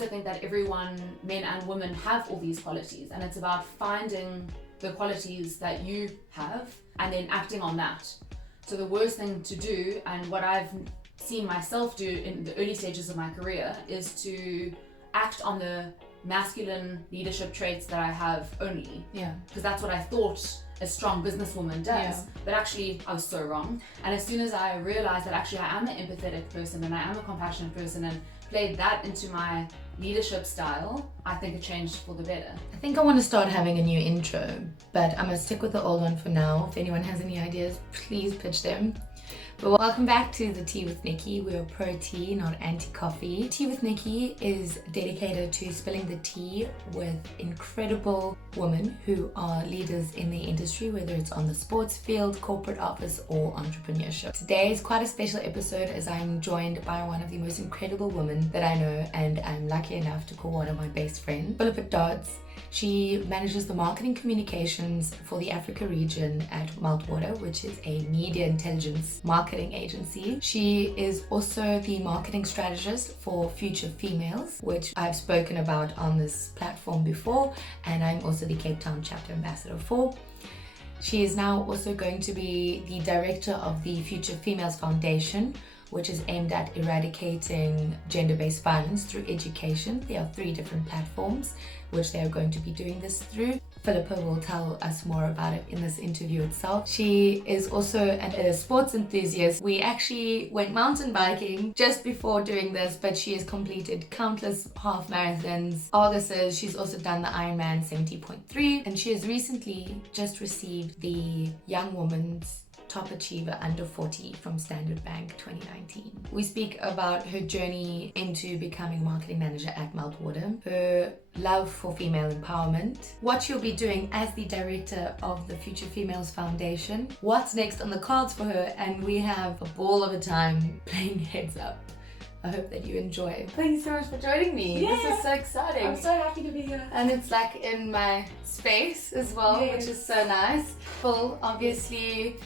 also think that everyone, men and women, have all these qualities, and it's about finding the qualities that you have and then acting on that. So the worst thing to do, and what I've seen myself do in the early stages of my career, is to act on the masculine leadership traits that I have only. Yeah. Because that's what I thought a strong businesswoman does. Yeah. But actually, I was so wrong. And as soon as I realized that actually I am an empathetic person and I am a compassionate person, and played that into my leadership style, I think it changed for the better. I think I want to start having a new intro, but I'm going to stick with the old one for now. If anyone has any ideas, please pitch them. But welcome back to the Tea with Nicky. We are pro tea, not anti-coffee. Tea with Nicky is dedicated to spilling the tea with incredible women who are leaders in their industry, whether it's on the sports field, corporate office, or entrepreneurship. Today is quite a special episode as I'm joined by one of the most incredible women that I know, and I'm lucky enough to call one of my best friends, Philippa Dods. She manages the marketing communications for the Africa region at Meltwater, which is a media intelligence marketing agency. She is also the marketing strategist for Future Females, which I've spoken about on this platform before, and I'm also the Cape Town chapter ambassador for. She is now also going to be the director of the Future Females Foundation, which is aimed at eradicating gender-based violence through education. There are 3 different platforms which they are going to be doing this through. Philippa will tell us more about it in this interview itself. She is also a sports enthusiast. We actually went mountain biking just before doing this, but she has completed countless half marathons. Argoses, she's also done the Ironman 70.3, and she has recently just received the Young Woman's Top Achiever Under 40 from Standard Bank 2019. We speak about her journey into becoming marketing manager at Meltwater, her love for female empowerment, what she'll be doing as the director of the Future Females Foundation, what's next on the cards for her, and we have a ball of a time playing Heads Up. I hope that you enjoy. Thank you so much for joining me. Yeah. This is so exciting. I'm so happy to be here. And it's like in my space as well, Yes. which is so nice. Well, obviously,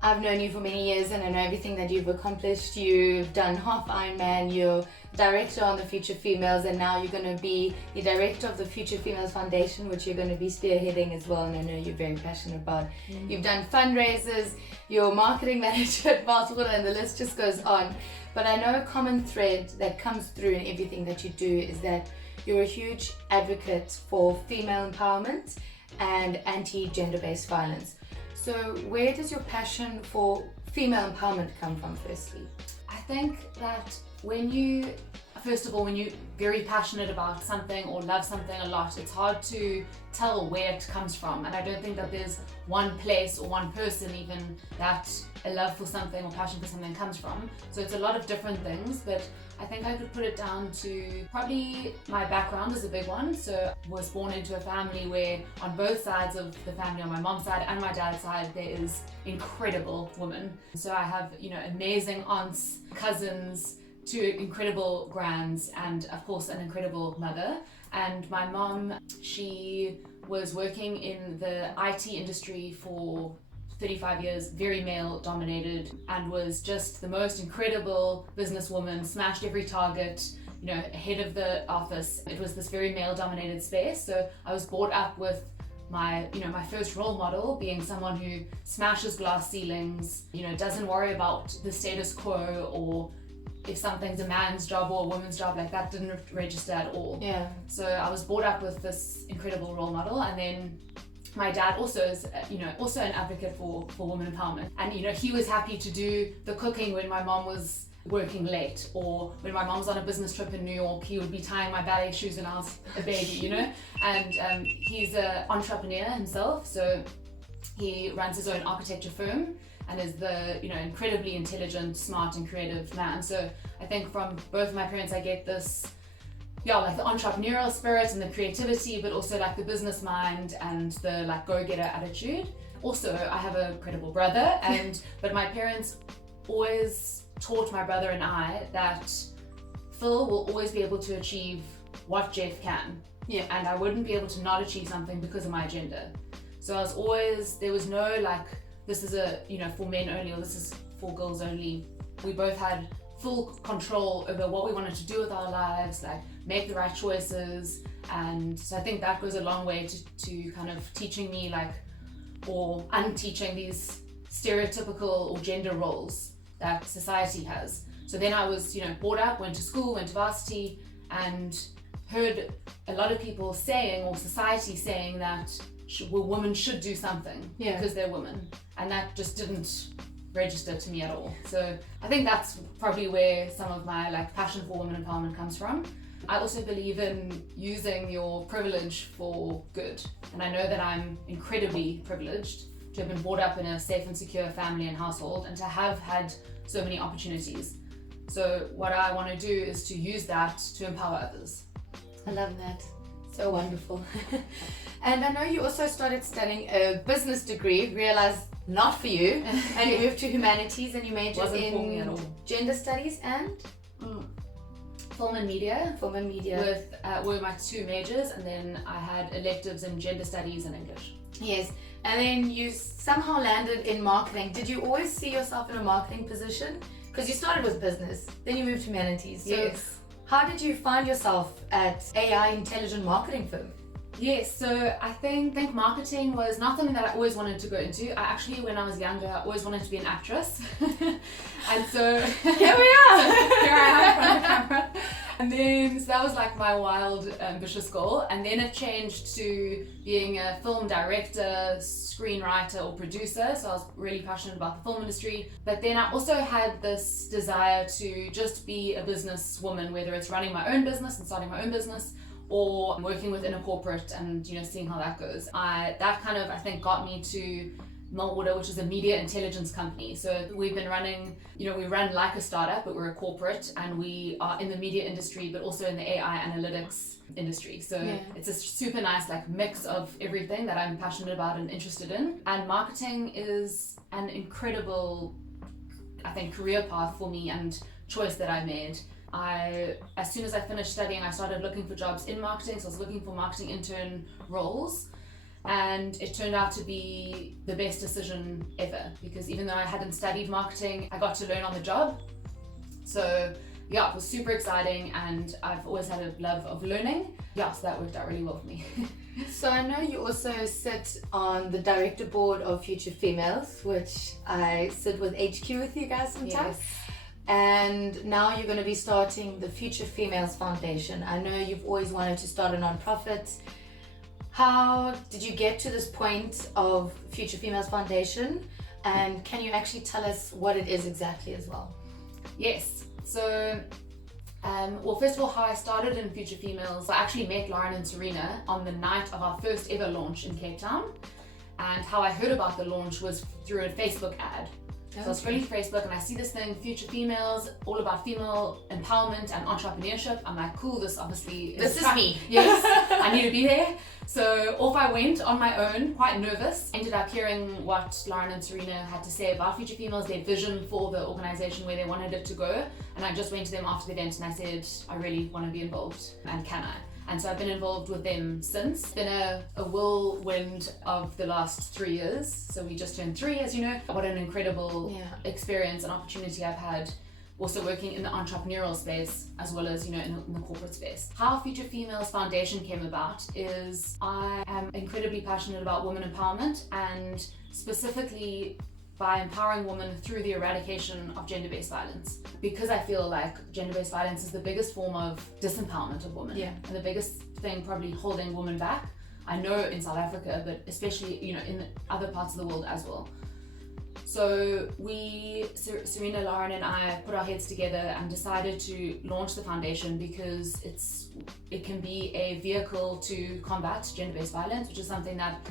I've known you for many years and I know everything that you've accomplished. You've done half Ironman, you're director on the Future Females, and now you're going to be the director of the Future Females Foundation, which you're going to be spearheading as well, and I know you're very passionate about. You've done fundraisers, you're marketing manager at Meltwater, and the list just goes on. But I know a common thread that comes through in everything that you do is that you're a huge advocate for female empowerment and anti-gender-based violence. So where does your passion for female empowerment come from, firstly? I think that when you're very passionate about something or love something a lot, it's hard to tell where it comes from. And I don't think that there's one place or one person even that a love for something or passion for something comes from. So it's a lot of different things, but I think I could put it down to probably my background is a big one. So I was born into a family where on both sides of the family, on my mom's side and my dad's side, there is incredible women. So I have, amazing aunts, cousins, 2 incredible grands, and of course an incredible mother. And my mom, she was working in the IT industry for 35 years, very male dominated, and was just the most incredible businesswoman, smashed every target, head of the office. It was this very male dominated space. So I was brought up with my first role model being someone who smashes glass ceilings, doesn't worry about the status quo, or if something's a man's job or a woman's job, like that didn't register at all. Yeah. So I was brought up with this incredible role model, and then my dad also is, also an advocate for women empowerment. And, he was happy to do the cooking when my mom was working late, or when my mom's on a business trip in New York, he would be tying my ballet shoes when I was a baby, And he's an entrepreneur himself, so he runs his own architecture firm and is the, incredibly intelligent, smart and creative man. So I think from both of my parents I get this, like the entrepreneurial spirit and the creativity, but also like the business mind and the like go-getter attitude. Also, I have a incredible brother, but my parents always taught my brother and I that Phil will always be able to achieve what Jeff can. Yeah. And I wouldn't be able to not achieve something because of my gender. So there was no like, this is for men only, or this is for girls only. We both had full control over what we wanted to do with our lives, like make the right choices. And so I think that goes a long way to kind of teaching me or unteaching these stereotypical or gender roles that society has. So then I was, brought up, went to school, went to varsity, and heard a lot of people saying, or society saying, that women should do something because they're women. And that just didn't register to me at all. So I think that's probably where some of my passion for women empowerment comes from. I also believe in using your privilege for good. And I know that I'm incredibly privileged to have been brought up in a safe and secure family and household, and to have had so many opportunities. So what I want to do is to use that to empower others. I love that. So wonderful. And I know you also started studying a business degree, realized not for you, and you moved to humanities and you majored in gender studies and film and media. Were my two majors, and then I had electives in gender studies and English. Yes. And then you somehow landed in marketing. Did you always see yourself in a marketing position? Because you started with business, then you moved to humanities. So yes. How did you find yourself at AI intelligent marketing firm? Yes, so I think marketing was not something that I always wanted to go into. I actually, when I was younger, I always wanted to be an actress. And so here we are. Here I am in front of the camera. And then, so that was my wild, ambitious goal. And then it changed to being a film director, screenwriter, or producer. So I was really passionate about the film industry. But then I also had this desire to just be a businesswoman, whether it's running my own business and starting my own business, or working within a corporate and seeing how that goes. That kind of, I think, got me to Meltwater, which is a media intelligence company. So we've been running, we run like a startup, but we're a corporate, and we are in the media industry, but also in the AI analytics industry. So it's a super nice mix of everything that I'm passionate about and interested in. And marketing is an incredible, I think, career path for me and choice that I made. As soon as I finished studying, I started looking for jobs in marketing. So I was looking for marketing intern roles, and it turned out to be the best decision ever, because even though I hadn't studied marketing, I got to learn on the job. So it was super exciting, and I've always had a love of learning. So that worked out really well for me. So I know you also sit on the director board of Future Females, which I sit with HQ with you guys sometimes. Yes. And now you're going to be starting the Future Females Foundation. I know you've always wanted to start a non-profit. How did you get to this point of Future Females Foundation? And can you actually tell us what it is exactly as well? Yes. So, first of all, how I started in Future Females, I actually met Lauren and Serena on the night of our first ever launch in Cape Town. And how I heard about the launch was through a Facebook ad. So I was scrolling Facebook and I see this thing, Future Females, all about female empowerment and entrepreneurship. I'm like, cool, this obviously is me. Yes, I need to be there. So off I went on my own, quite nervous. Ended up hearing what Lauren and Serena had to say about Future Females, their vision for the organization, where they wanted it to go. And I just went to them after the event and I said, I really want to be involved, and can I? And so I've been involved with them since. It's been a whirlwind of the last 3 years. So we just turned 3, as you know. What an incredible experience and opportunity I've had, also working in the entrepreneurial space as well as, in the corporate space. How Future Females Foundation came about is I am incredibly passionate about women empowerment, and specifically by empowering women through the eradication of gender-based violence. Because I feel like gender-based violence is the biggest form of disempowerment of women, and the biggest thing probably holding women back. I know in South Africa, but especially in other parts of the world as well. So Serena, Lauren and I put our heads together and decided to launch the foundation because it can be a vehicle to combat gender-based violence, which is something that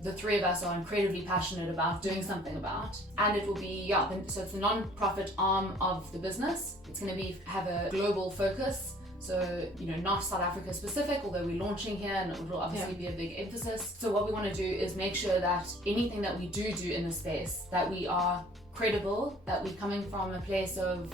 the three of us are incredibly passionate about doing something about. And it will be, so it's a non-profit arm of the business. It's going to have a global focus. So, not South Africa specific, although we're launching here and it will obviously be a big emphasis. So what we want to do is make sure that anything that we do in this space, that we are credible, that we're coming from a place of,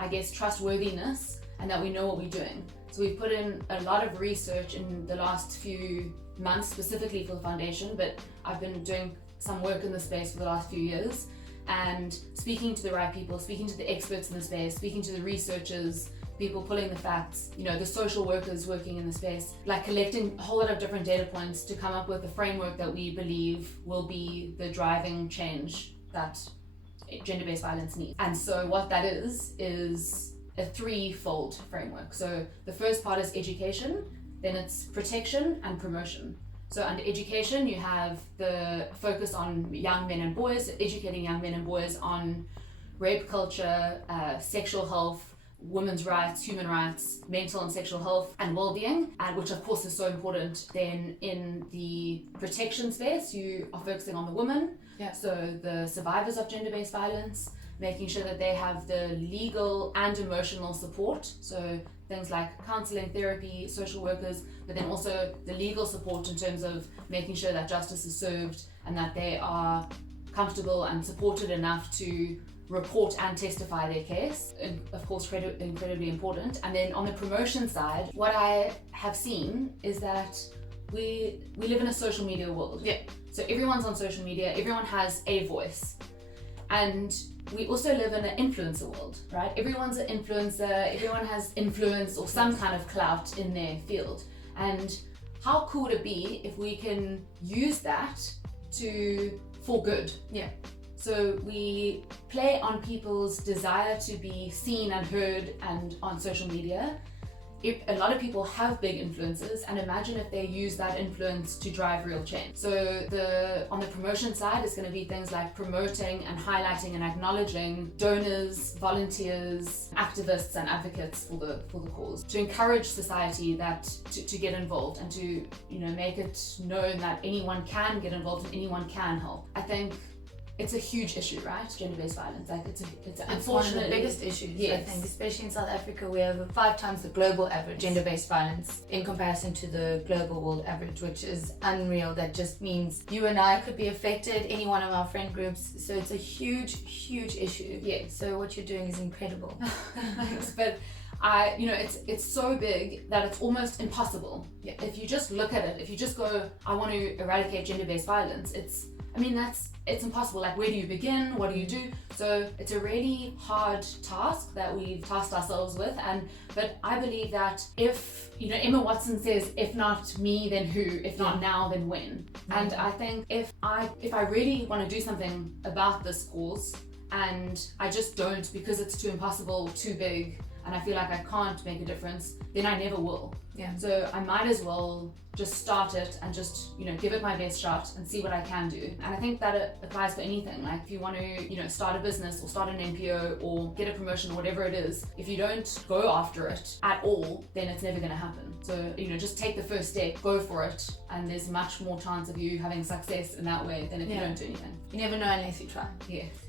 I guess, trustworthiness, and that we know what we're doing. So we've put in a lot of research in the last few months, specifically for the foundation, but I've been doing some work in the space for the last few years. and speaking to the right people, speaking to the experts in the space, speaking to the researchers, people pulling the facts, the social workers working in the space, like collecting a whole lot of different data points to come up with a framework that we believe will be the driving change that gender-based violence needs. And so what that is a threefold framework. So the first part is education, then it's protection and promotion. So under education, you have the focus on young men and boys, educating young men and boys on rape culture, sexual health, women's rights, human rights, mental and sexual health and well-being, and which of course is so important. Then in the protection space, you are focusing on the women, so the survivors of gender-based violence, making sure that they have the legal and emotional support, so things like counseling, therapy, social workers, but then also the legal support in terms of making sure that justice is served and that they are comfortable and supported enough to report and testify their case, and of course incredibly important. And then on the promotion side, what I have seen is that we live in a social media world. So everyone's on social media, everyone has a voice, and we also live in an influencer world, right? Everyone's an influencer, everyone has influence or some kind of clout in their field. And how cool would it be if we can use that for good? So we play on people's desire to be seen and heard and on social media. If a lot of people have big influences, and imagine if they use that influence to drive real change. So on the promotion side is going to be things like promoting and highlighting and acknowledging donors, volunteers, activists and advocates for the cause, to encourage society that to get involved and to make it known that anyone can get involved and anyone can help. I think it's a huge issue, right? Gender-based violence. Like it's unfortunately one of the biggest issues. I think, especially in South Africa, we have 5 times the global average gender-based violence in comparison to the global world average, which is unreal. That just means you and I could be affected, any one of our friend groups. So it's a huge, huge issue. So what you're doing is incredible. Thanks, but it's so big that it's almost impossible. If you just look at it, if you just go, I want to eradicate gender-based violence, it's impossible. Like, where do you begin? What do you do? So it's a really hard task that we've tasked ourselves with. But I believe that if, Emma Watson says, if not me, then who? If not now, then when? And I think if I really want to do something about this cause, and I just don't because it's too impossible, too big, and I feel like I can't make a difference, then I never will. So I might as well just start it and just give it my best shot and see what I can do. And I think that it applies for anything. Like if you want to start a business or start an NPO or get a promotion or whatever it is, if you don't go after it at all, then it's never going to happen. So just take the first step, go for it, and there's much more chance of you having success in that way than if you don't do anything. You never know unless you try.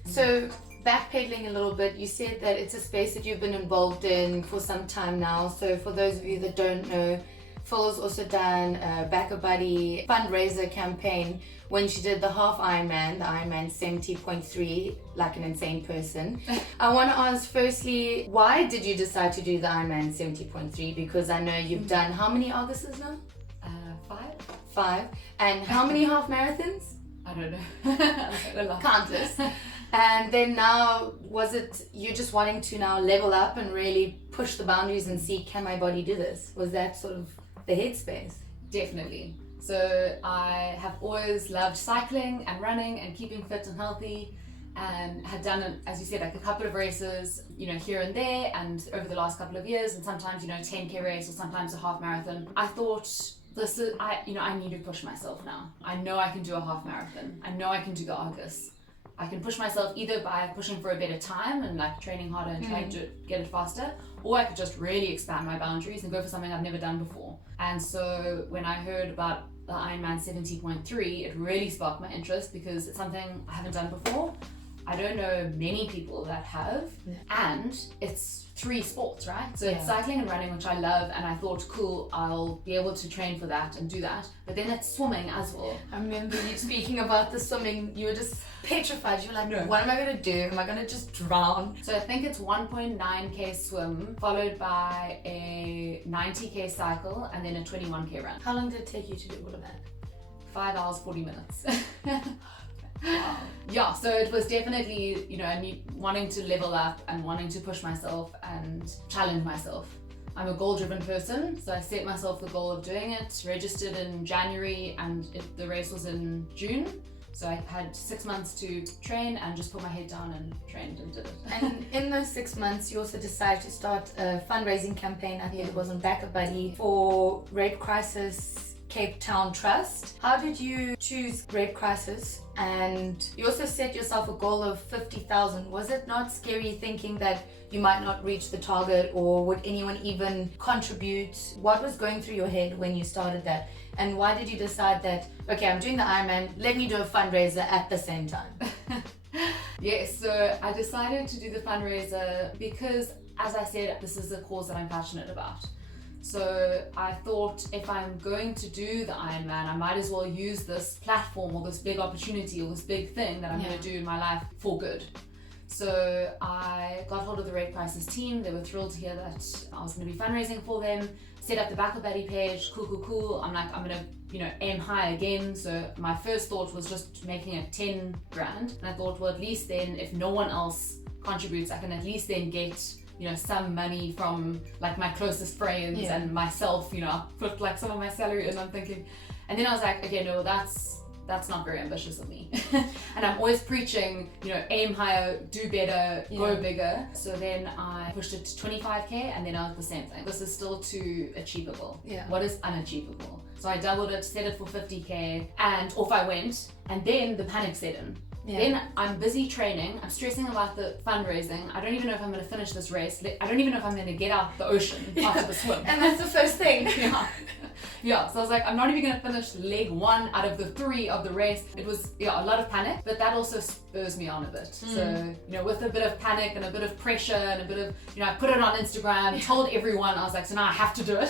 So backpedaling a little bit, you said that it's a space that you've been involved in for some time now. So for those of you that don't know, Phil's also done a Back a Buddy fundraiser campaign when she did the half Ironman, the Ironman 70.3, like an insane person. I want to ask firstly, why did you decide to do the Ironman 70.3? Because I know you've done how many Augusts now? 5. And how many half marathons? I don't know. Countless. And then now, was it you just wanting to now level up and really push the boundaries and see, can my body do this? Was that sort of the headspace? Definitely. So I have always loved cycling and running and keeping fit and healthy, and had done, as you said, like a couple of races, here and there, and over the last couple of years, and sometimes, 10K race or sometimes a half marathon. I thought, I need to push myself now. I know I can do a half marathon. I know I can do the Argus. I can push myself either by pushing for a better time and like training harder and trying to get it faster, or I could just really expand my boundaries and go for something I've never done before. And so when I heard about the Ironman 70.3, it really sparked my interest because it's something I haven't done before. I don't know many people that have, and it's 3 sports, right? So it's cycling and running, which I love, and I thought, cool, I'll be able to train for that and do that. But then it's swimming as well. I remember you speaking about the swimming, you were just petrified. You were like, what am I going to do? Am I going to just drown? So I think it's 1.9K swim, followed by a 90K cycle, and then a 21K run. How long did it take you to do all of that? 5 hours, 40 minutes. Yeah, so it was definitely, wanting to level up and wanting to push myself and challenge myself. I'm a goal-driven person, so I set myself the goal of doing it, registered in January, and the race was in June. So I had 6 months to train and just put my head down and trained and did it. And in those 6 months, you also decided to start a fundraising campaign, I think it was on Back a Buddy, for Rape Crisis Cape Town Trust. How did you choose Rape Crisis? And you also set yourself a goal of 50,000. Was it not scary thinking that you might not reach the target, or would anyone even contribute? What was going through your head when you started that? And why did you decide that, okay, I'm doing the Ironman, let me do a fundraiser at the same time? Yes, so I decided to do the fundraiser because, as I said, this is a cause that I'm passionate about. So I thought, if I'm going to do the Ironman, I might as well use this platform or this big opportunity or this big thing that I'm going to do in my life for good. So I got hold of the Rape Crisis team. They were thrilled to hear that I was going to be fundraising for them. Set up the Back a Buddy page. Cool. I'm like, I'm going to, aim high again. So my first thought was just making it 10 grand. And I thought, well, at least then, if no one else contributes, I can at least then get some money from like my closest friends and myself. I'll put like some of my salary in. I'm thinking, and then I was like, okay, no, that's not very ambitious of me. And I'm always preaching, aim higher, do better, go bigger. So then I pushed it to 25k, and then I was the same thing. This is still too achievable. What is unachievable? So I doubled it, set it for 50k, and off I went. And then the panic set in. Then I'm busy training, I'm stressing about the fundraising. I don't even know if I'm going to finish this race. I don't even know if I'm going to get out the ocean after the swim. And that's the first thing. Yeah, so I was like, I'm not even going to finish leg 1 out of the 3 of the race. It was a lot of panic, but that also spurs me on a bit. So, with a bit of panic and a bit of pressure and a bit of, I put it on Instagram, told everyone, I was like, so now I have to do it.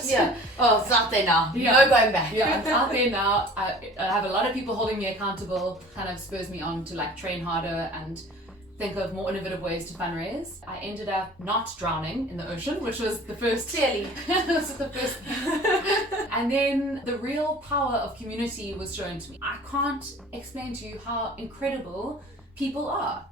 Oh, it's out there now. No going back. It's out there now. I have a lot of people holding me accountable, kind of spurs me on to like train harder and think of more innovative ways to fundraise. I ended up not drowning in the ocean, which was the first. Clearly. This was the first. And then the real power of community was shown to me. I can't explain to you how incredible people are.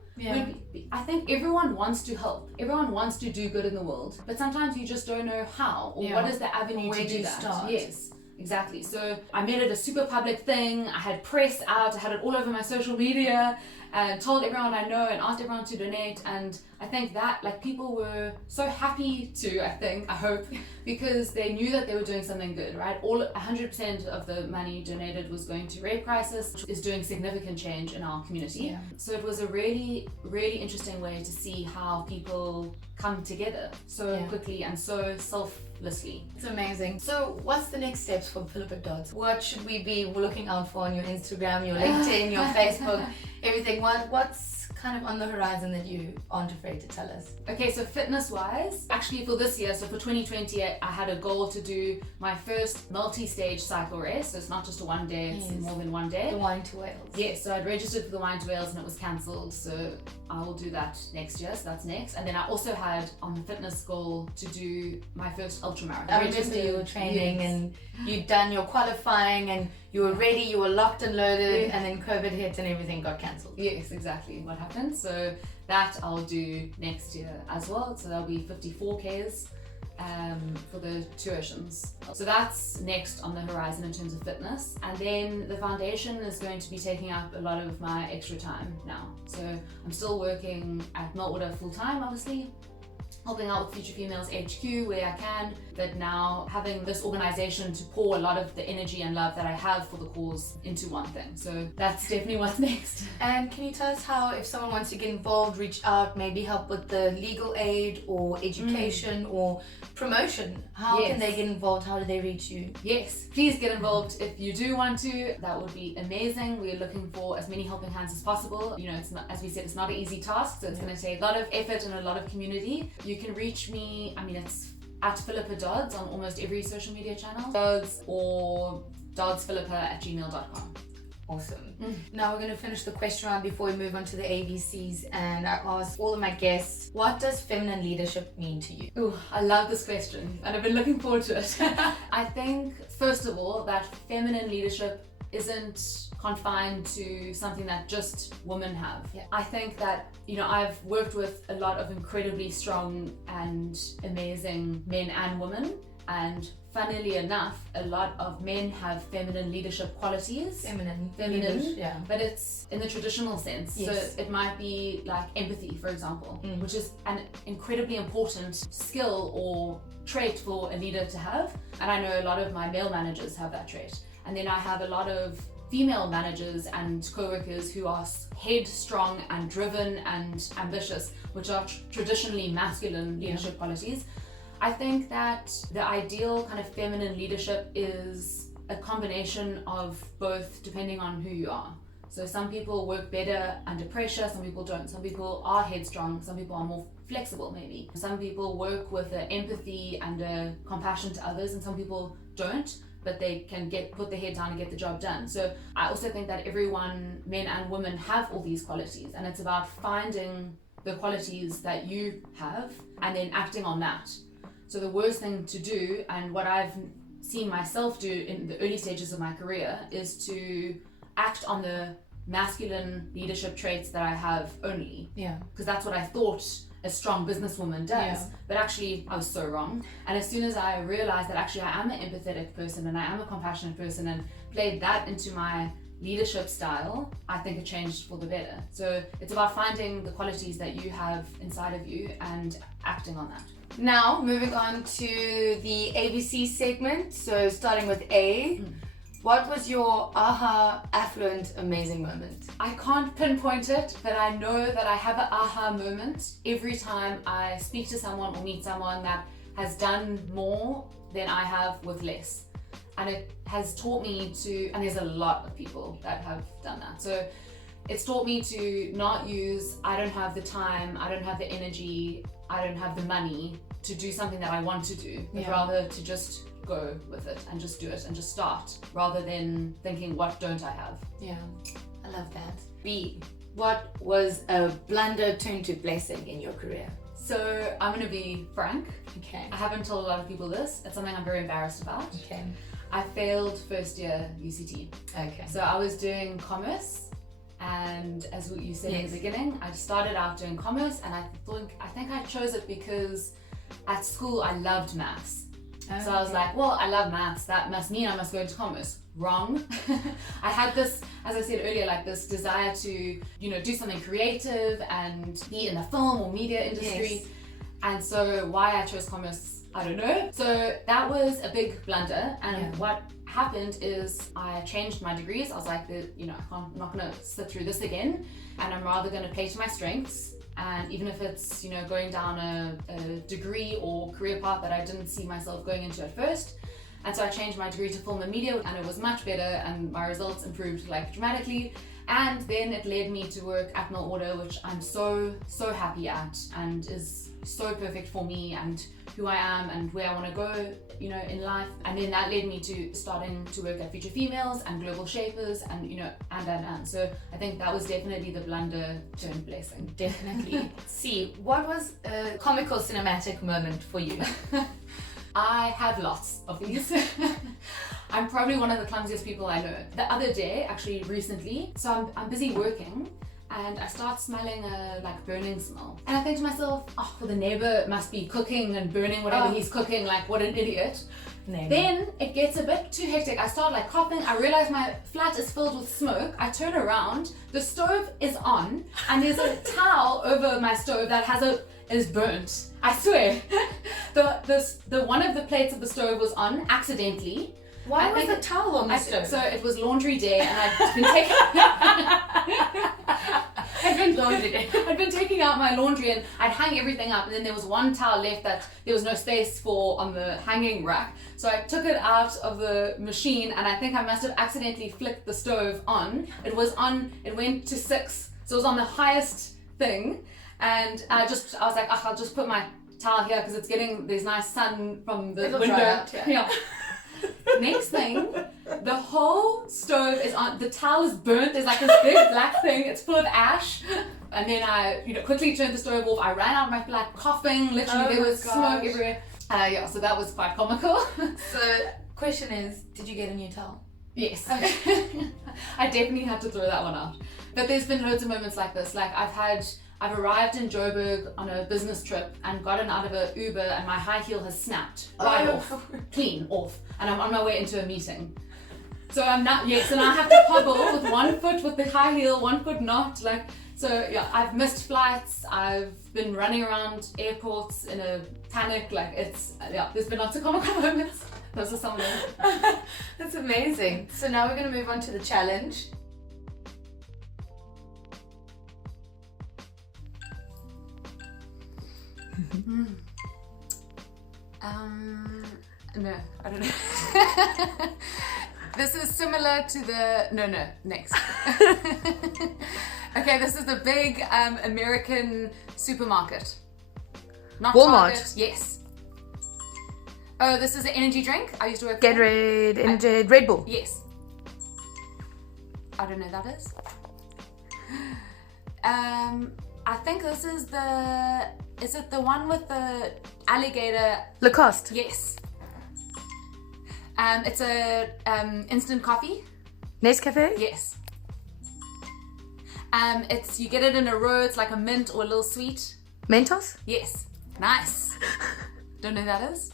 I think everyone wants to help. Everyone wants to do good in the world, but sometimes you just don't know how, or what is the avenue to do that. Start? Yes. Exactly. So I made it a super public thing. I had press out, I had it all over my social media, and told everyone I know and asked everyone to donate. And I think that people were so happy to, I hope, because they knew that they were doing something good, right? 100% of the money donated was going to Rape Crisis, which is doing significant change in our community. So it was a really, really interesting way to see how people come together so quickly and so selflessly. It's amazing. So what's the next steps for Philippa Dods? What should we be looking out for on your Instagram, your LinkedIn, your Facebook, everything? What's kind of on the horizon that you aren't afraid to tell us? Okay, so fitness wise, actually for this year, so for 2020, I had a goal to do my first multi-stage cycle race. So it's not just a one day, it's more than one day. The Wine to Wales. Yes, so I'd registered for the Wine to Wales and it was cancelled. So I will do that next year, so that's next. And then I also had on the fitness goal to do my first ultramarathon. I remember you were training and you'd done your qualifying and you were ready, you were locked and loaded, and then COVID hit and everything got cancelled. Yes, exactly what happened. So that I'll do next year as well. So there'll be 54Ks for the 2 oceans. So that's next on the horizon in terms of fitness. And then the foundation is going to be taking up a lot of my extra time now. So I'm still working at Meltwater full time, obviously, helping out with Future Females HQ where I can, but now having this organization to pour a lot of the energy and love that I have for the cause into one thing. So that's definitely what's next. And can you tell us how, if someone wants to get involved, reach out, maybe help with the legal aid or education or promotion, how can they get involved? How do they reach you? Yes, please get involved if you do want to. That would be amazing. We're looking for as many helping hands as possible. It's not, as we said, it's not an easy task, so it's going to take a lot of effort and a lot of community. You can reach me, it's at Philippa Dods on almost every social media channel. Dods or dodsphilippa@gmail.com. Awesome. Now we're going to finish the question round before we move on to the ABCs, and I ask all of my guests, what does feminine leadership mean to you? Ooh, I love this question and I've been looking forward to it. I think, first of all, that feminine leadership isn't confined to something that just women have. Yeah. I think that, I've worked with a lot of incredibly strong and amazing men and women, and funnily enough, a lot of men have feminine leadership qualities. Feminine, yeah. But it's in the traditional sense. Yes. So it might be like empathy, for example, which is an incredibly important skill or trait for a leader to have. And I know a lot of my male managers have that trait. And then I have a lot of female managers and co-workers who are headstrong and driven and ambitious, which are traditionally masculine leadership qualities. I think that the ideal kind of feminine leadership is a combination of both, depending on who you are. So some people work better under pressure, some people don't. Some people are headstrong, some people are more flexible maybe. Some people work with empathy and compassion to others, and some people don't, but they can put their head down and get the job done. So I also think that everyone, men and women, have all these qualities, and it's about finding the qualities that you have and then acting on that. So the worst thing to do, and what I've seen myself do in the early stages of my career, is to act on the masculine leadership traits that I have only. Yeah. Because that's what I thought a strong businesswoman does. Yeah. But actually, I was so wrong. And as soon as I realized that actually I am an empathetic person and I am a compassionate person and played that into my leadership style, I think it changed for the better. So it's about finding the qualities that you have inside of you and acting on that. Now, moving on to the ABC segment. So starting with A, what was your aha, affluent, amazing moment? I can't pinpoint it, but I know that I have an aha moment every time I speak to someone or meet someone that has done more than I have with less. And it has taught me to, and there's a lot of people that have done that. So it's taught me to not use, I don't have the time, I don't have the energy, I don't have the money to do something that I want to do, but rather to just go with it and just do it and just start, rather than thinking, what don't I have? Yeah, I love that. B, what was a blunder turned to blessing in your career? So I'm going to be frank. Okay. I haven't told a lot of people this. It's something I'm very embarrassed about. Okay. I failed first year UCT. Okay. So I was doing commerce, and as you said in the beginning, I started out doing commerce, and I think I chose it because at school I loved maths. So I was like, well, I love maths, that must mean I must go into commerce. Wrong. I had this, as I said earlier, like this desire to, do something creative and be in the film or media industry. Yes. And so why I chose commerce, I don't know. So that was a big blunder. And what happened is I changed my degrees. I was like, I'm not going to sit through this again. And I'm rather going to play to my strengths. And even if it's, going down a degree or career path that I didn't see myself going into at first. And so I changed my degree to film and media, and it was much better, and my results improved dramatically. And then it led me to work at Meltwater, which I'm so happy at, and is so perfect for me and who I am and where I want to go, in life. And then that led me to starting to work at Future Females and Global Shapers and, and. So I think that was definitely the blunder turned blessing. Definitely. C, what was a comical cinematic moment for you? I have lots of these. I'm probably one of the clumsiest people I know. The other day, actually recently, so I'm busy working, and I start smelling a burning smell. And I think to myself, well, the neighbor must be cooking and burning whatever he's cooking, what an idiot. Neighbor. Then it gets a bit too hectic. I start coughing. I realize my flat is filled with smoke. I turn around, the stove is on, and there's a towel over my stove that is burnt. I swear. The one of the plates of the stove was on accidentally. Why was the towel on the stove? So it was laundry day, and I'd been taking out my laundry, and I'd hang everything up, and then there was one towel left that there was no space for on the hanging rack. So I took it out of the machine, and I think I must have accidentally flicked the stove on. It was on, it went to 6, so it was on the highest thing, and I was like, I'll just put my towel here because there's nice sun from the window. Out, yeah. Next thing, the whole stove is on, the towel is burnt, there's this big black thing, it's full of ash. And then I quickly turned the stove off. I ran out of my flat coughing, literally there was smoke everywhere. So that was quite comical. So question is, did you get a new towel? Yes. I definitely had to throw that one out. But there's been loads of moments like this. Like I've arrived in Joburg on a business trip and gotten out of a Uber and my high heel has snapped right off, clean off, and I'm on my way into a meeting. So I'm not, yes, and I have to hobble with one foot with the high heel, one foot not, like, so yeah, I've missed flights, I've been running around airports in a panic, like it's, yeah, there's been lots of Comic-Con moments. Those are some of them. That's amazing. So now we're going to move on to the challenge. No, I don't know. This is similar to the, no, next. Okay, this is the big American supermarket. Not Walmart. Target. Yes. Oh, this is an energy drink. I used to work Gatorade, Energy, Red Bull. Yes. I don't know that is. I think this is is it the one with the alligator? Lacoste. Yes. It's a instant coffee. Nescafe. Yes. It's, you get it in a row, it's like a mint or a little sweet. Mentos. Yes. Nice. Don't know who that is.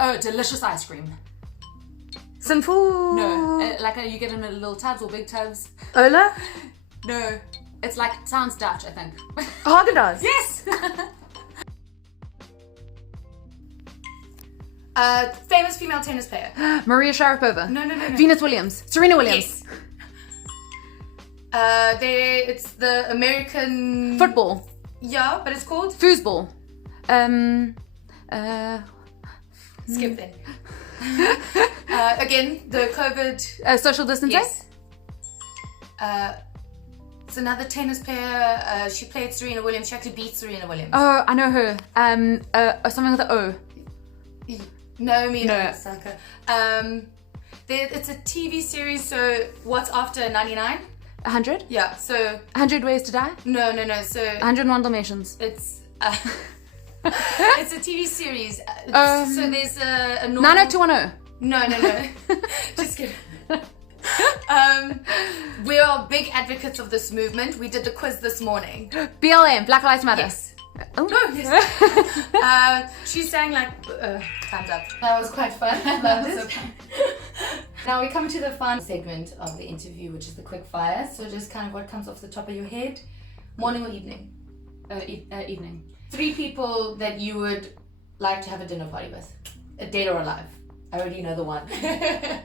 Oh, delicious ice cream. Sinful. No, you get them in little tubs or big tubs. Ola. No, it's like, sounds Dutch, I think. Haagen-Dazs. Yes! Famous female tennis player. Maria Sharapova. No. Venus Williams. Serena Williams. Yes. It's the American... Football. Yeah, but it's called? Foosball. Skip then. Again, the COVID... Social distancing? Yes. It's another tennis player. She played Serena Williams. She actually beat Serena Williams. Oh, I know her. Something with an O. Naomi No. Osaka. It's a TV series, so what's after 99? 100? Yeah, so... 100 Ways to Die? No. So 101 Dalmatians. it's... it's a TV series. So there's a normal... 90210. No. Just kidding. We are big advocates of this movement. We did the quiz this morning. BLM, Black Lives Matter. Yes. Oh. No, yes. She sang like time's up. That was quite fun. I loved it. Now we come to the fun segment of the interview, which is the quick fire. So just kind of what comes off the top of your head. Morning or evening? Evening. 3 people that you would like to have a dinner party with. Dead or alive. I already know the one.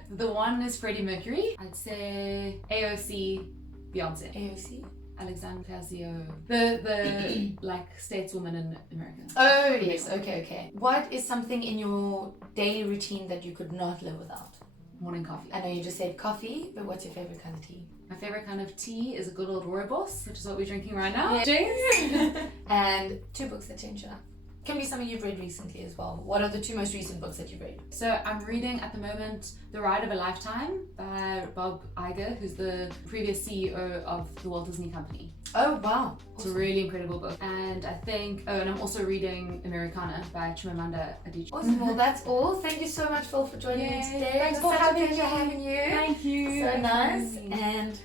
The one is Freddie Mercury. I'd say AOC, Beyonce. AOC? Alexandra Ocasio. The like stateswoman in America. Oh yes, okay. What is something in your daily routine that you could not live without? Morning coffee. I know you just said coffee, but what's your favorite kind of tea? My favorite kind of tea is a good old rooibos, which is what we're drinking right now. Yeah. James. And 2 books that changed your life. Can be something you've read recently as well. What are the 2 most recent books that you've read? So I'm reading at the moment The Ride of a Lifetime by Bob Iger, who's the previous CEO of the Walt Disney Company. Oh wow. It's a really incredible book. And I think, and I'm also reading Americana by Chimamanda Adichie. Awesome. Well, that's all. Thank you so much, Phil, for joining me today. Thanks It for was such a having pleasure me. having you. Thank you. So nice. And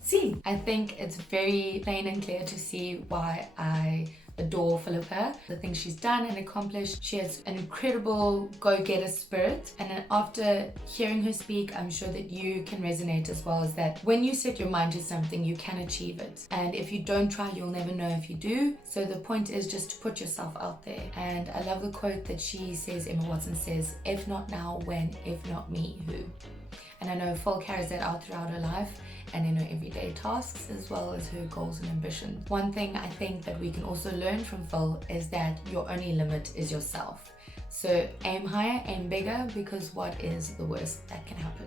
see. I think it's very plain and clear to see why I adore Philippa, the things she's done and accomplished. She has an incredible go-getter spirit, and then after hearing her speak, I'm sure that you can resonate as well, as that when you set your mind to something, you can achieve it, and if you don't try, you'll never know if you do. So the point is just to put yourself out there. And I love the quote that she says, Emma Watson says, if not now, when? If not me, who? And I know Phil carries that out throughout her life and in her everyday tasks, as well as her goals and ambitions. One thing I think that we can also learn from Phil is that your only limit is yourself. So aim higher, aim bigger, because what is the worst that can happen?